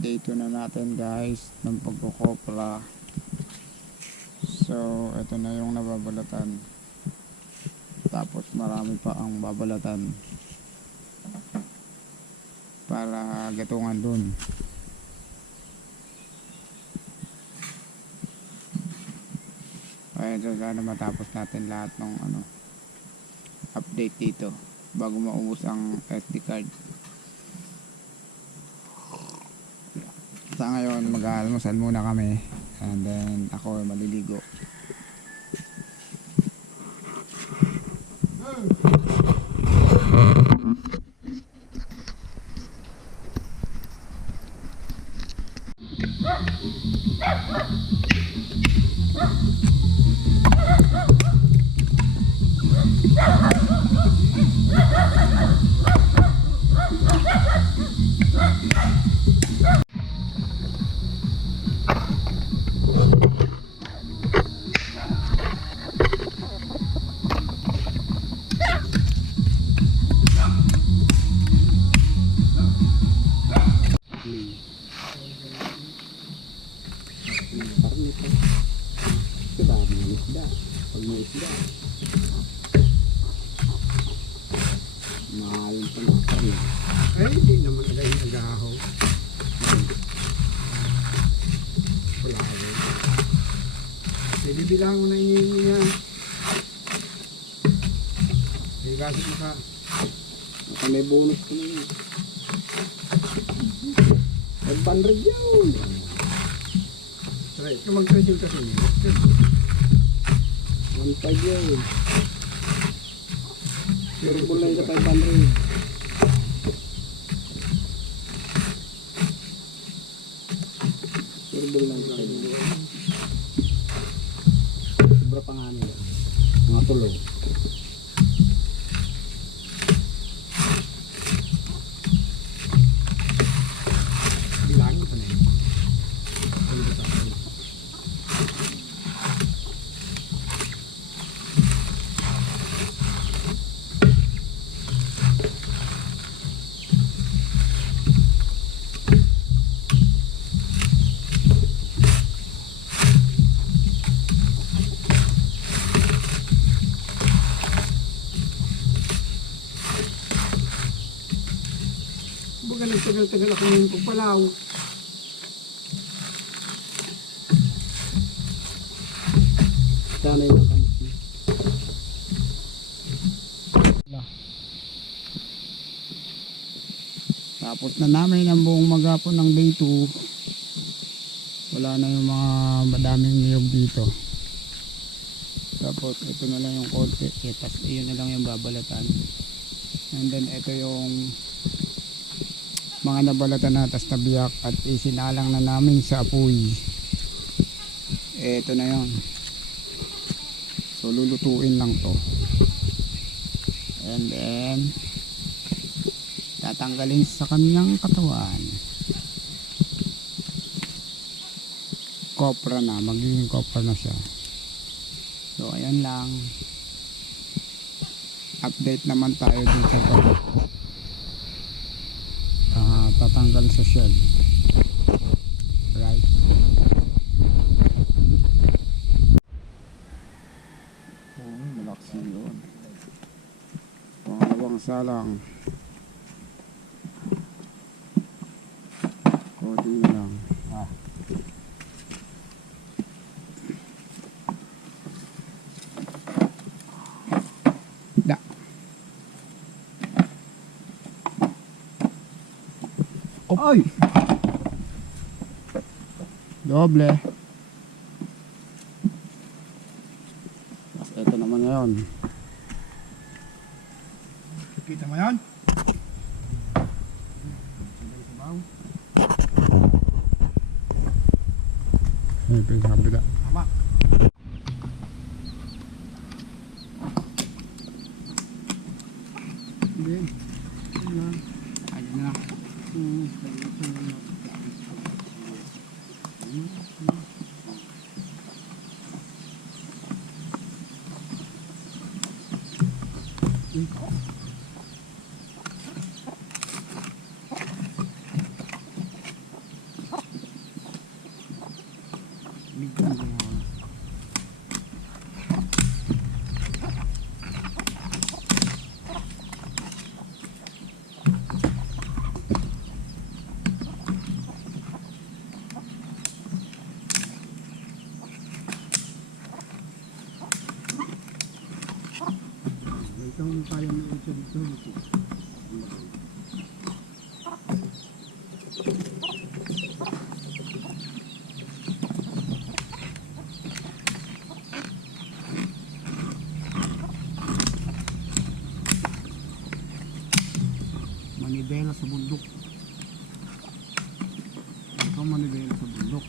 day 2 na natin guys ng pagkukopla. So ito na yung nababalatan, tapos marami pa ang babalatan para gatungan dun. Ayun, so sana matapos natin lahat ng update dito bago maubos ang SD card. Sa ngayon mag-aalmusal muna kami and then ako maliligo. Pag may isda mahal pa ng karne. Ay, hindi naman agad yung agahaw. Wala rin. Pwede bilang mo na inihingi yan. Hindi kasi maka... May bonus ko na yun. 500 yun. Try, ito mag-treasure kasi niya. 1.5 yun. Puro lang sa 500. Puro lang sa 500. Sobra pa nga nila. Mga tuloy. Bilangin pa na yun. Pwede sa akin. Baga nagtagal-tagal ako ngayon pagpalaw. Sana yung makamis niya. Tapos na namin ang buong maghapon ng day 2. Wala na yung mga madaming niyog dito. Tapos ito na lang yung konti. Tapos yun na lang yung babalatan. And then ito yung mga nabalatan na tas nabiyak at isinalang na namin sa apoy. Ito na yun. So lulutuin lang to. And then tatanggalin sa kanyang katawan. Kopra na, magiging kopra na siya. So ayan lang. Update naman tayo dun sa tatanggal sa shell. Right. Oh, malakas yun. Pangalawang salang. Konti na lang. Da. Ay! Doble. Tapos ito naman ngayon. Kita mo yan? Ay, pinakabila. Tama. Hindi. Ayun na. Ito ang kaya mo ito dito. Manibela sa bundok. Ito manibela sa bundok.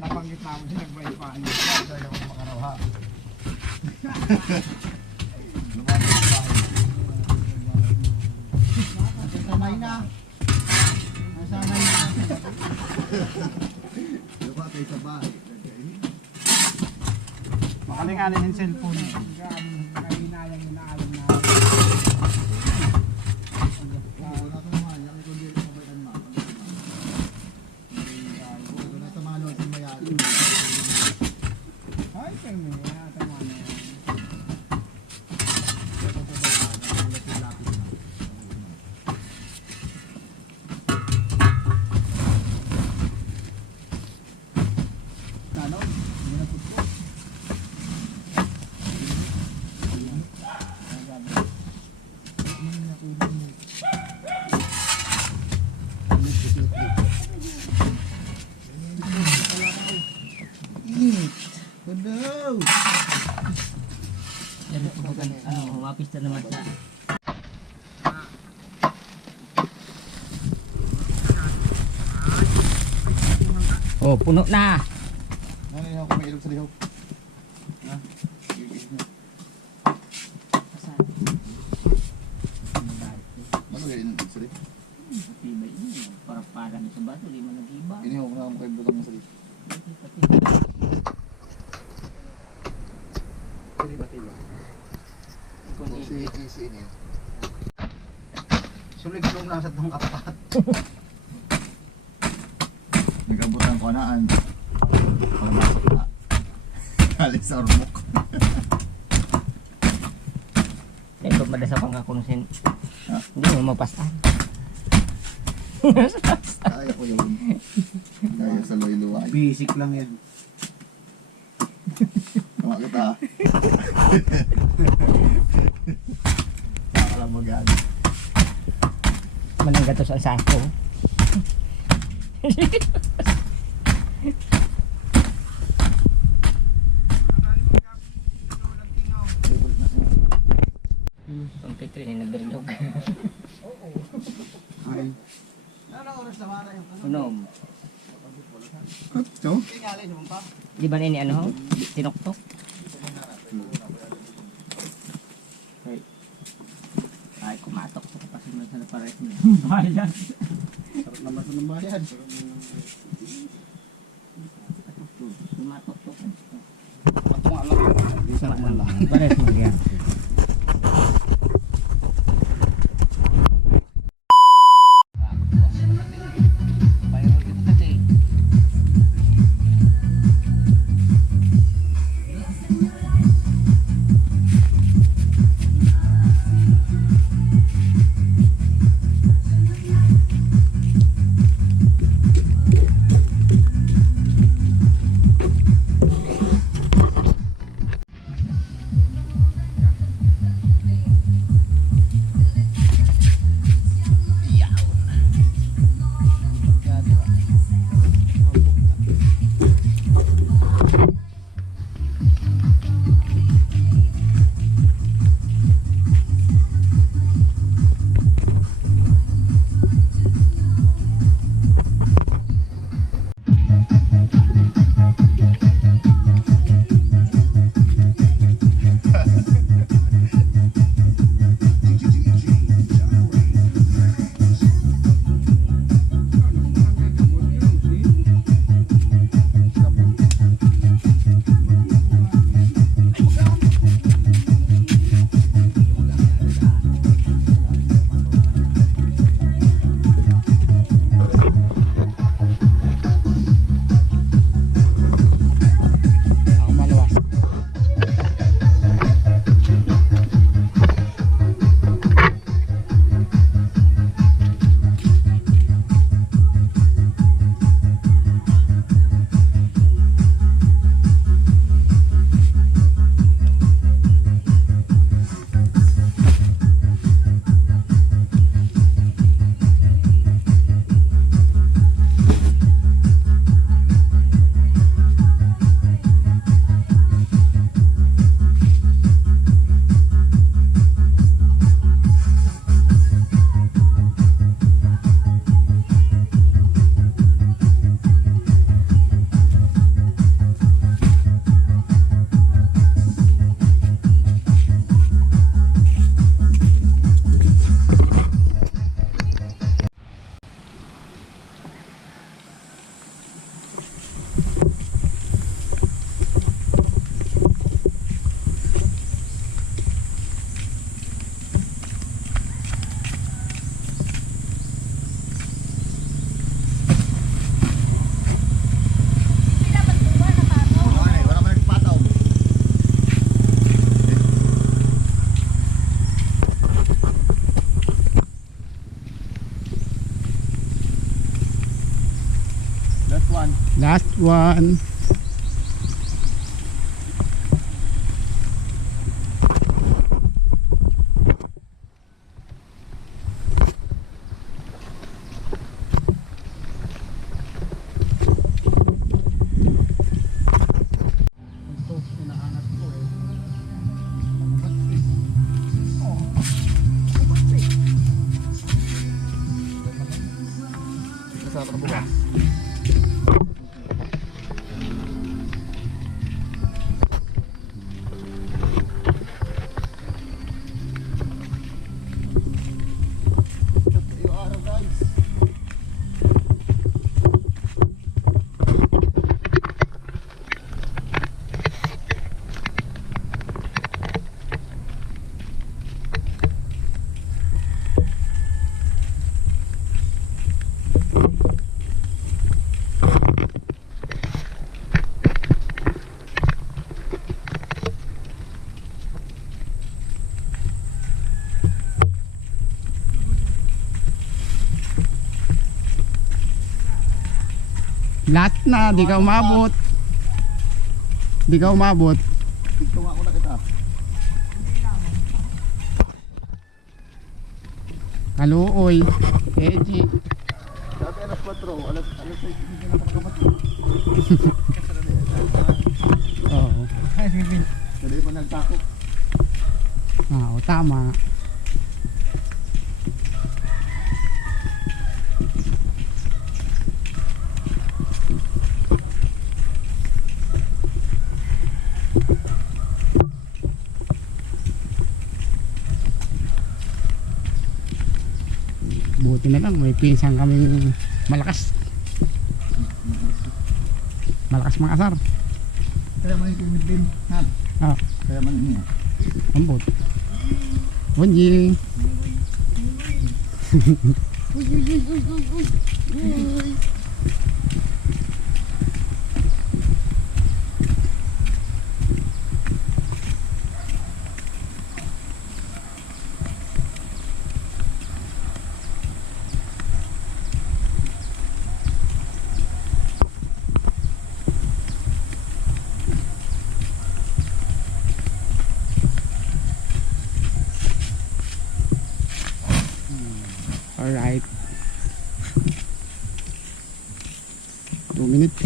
nabanggit namin siya, nagbayipaan niya. Kaya ako makarawa. Lumabas pa ako. Nasanay na. Nasanay na. Lumabas sa bahay. Makalinganin yung cellphone. Kahinayang inaalam na. Ay, kami ya, tama na yan. Ano? Hindi na puto. Kudaw! Yan ito bukan wapis na naman sa oh, puno na. Nanay ako may ilog sa lihaw. Ano kaya yun? Sorry. Patibay yun. Para parang sa bato, di mo nag-iba. Inihaw ko na ako kayo butang mo sorry. Pwede ba tila? Si ini. Sulig ko lang sa itong kapat. Nag-abutan ko naan. Pagmasok na. Galing sa ormok. Kaya ito madasa pang kakonsen. Hindi mo mapasan. Kaya ko yun. Kaya sa loy-luway. Basic lang yan. Tama kita. Alam mo gano'n. Manangga to sa sako. Ang Petri ni nagdurlog. Ay. Unom. Ito? Di ba ni ano ho? Tinoktok? Ay, kumatok sa kapasin sa naparet mo. Bayan. Sarap naman sa nambayan. Kumatok to. At kung alam yun, hindi sarap man lang. Pares mo yan. Last one. Sa kabuka. Last na, di ka umabot. Di ka umabot. Tunga ko na kita. Kaluoy. Eji. Dati alas 4, alas 6, hindi na makakapatid. Oo. Dali pa nagtakot. Oo, tama. Buti na lang may pinsan kaming malakas. Malakas mga asar. Kaya man yung din, ha? Ah, Kaya man niya. ambot. Bunjing. Alright. 2 minutes.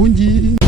Bunjing.